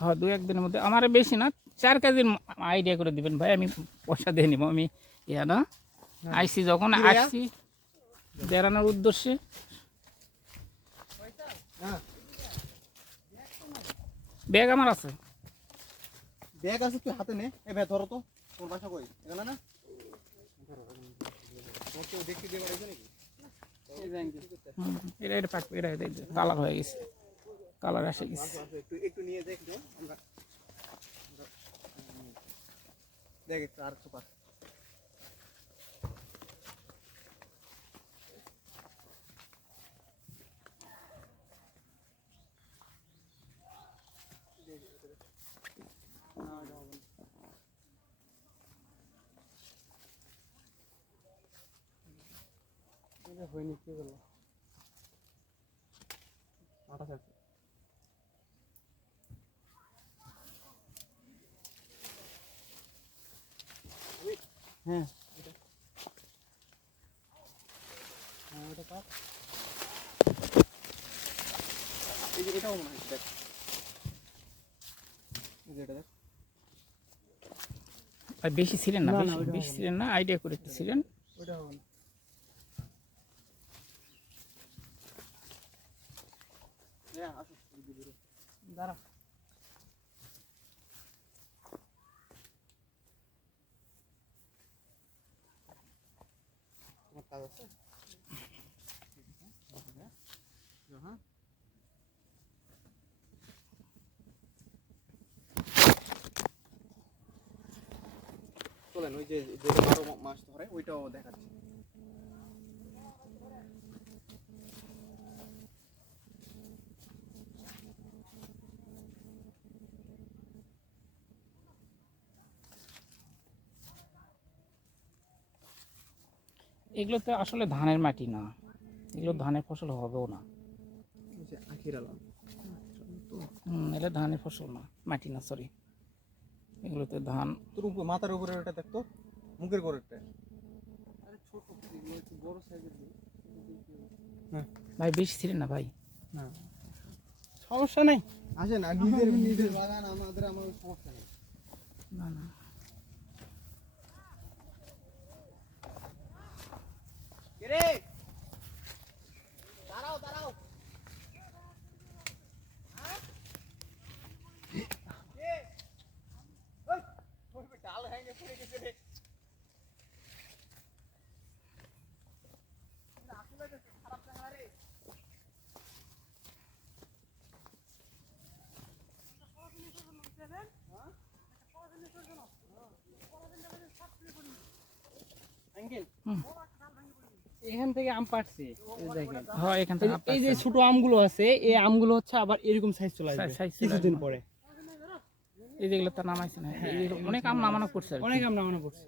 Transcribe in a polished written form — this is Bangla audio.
হ্যাঁ 2-1 দিনের মধ্যে আমার বেশি না 4 কেজির আইডিয়া করে দিবেন ভাই আমি পয়সা দিয়ে নিব আমি ইয়া না আইসি যখন আসছি বেড়ানোর উদ্দেশ্যে ব্যাগ আমার আছে ব্যাগ আছে তুই হাতে নে এ ভাই ধরো তো তোর বাসা কই এখানে না দেখতে দিয়ে বাড়াইছো নাকি এটা পাকবে এটা কালার হয়ে গেছে কালার আসে গেছে একটু নিয়ে দেখো আমরা দেখ একটু আর সুপার হয়নি কি বলবো মাথা আছে হ্যাঁ ওটা কাট এই যে এটাও মনে হয় দেখ এই যে এটা দেখ ভাই বেশি ছিলেন না বেশি ছিলেন না আইডিয়া করে একটু ছিলেন ওটা হবে না দাঁড়া আমার কাজ আছে হ্যাঁ চলেন ওই যে 12 মাস ধরে ওইটাও দেখাচ্ছি এগুলো তো আসলে ধানের মাটি না এগুলো ধানের ফসল হবেও না আখির আলম এটা ধানের ফসল না মাটি না সরি এগুলোতে ধান তোর মাথার উপরে ওটা দেখতো মুখের গোড়েরটা আরে ছোট এগুলো একটু বড় সাইজের হ্যাঁ ভাই বেশি ছিলেন না ভাই না সমস্যা নেই আসেন আর নিজের বাগান আমাদের সমস্যা নেই না না রে দাঁড়াও দাঁড়াও ডাল হ্যাঙ্গে পড়ে গেছে রে খারাপ জায়গা রে এখান থেকে আম পাড়ছে হ্যাঁ এখান থেকে এই যে ছোট আমগুলো আছে এই আমগুলো হচ্ছে আবার এরকম সাইজ চলে আসবে কিছুদিন পরে এই যেগুলো তো নামাইছে না অনেক আম নামানো করছে অনেক আম নামানো করছে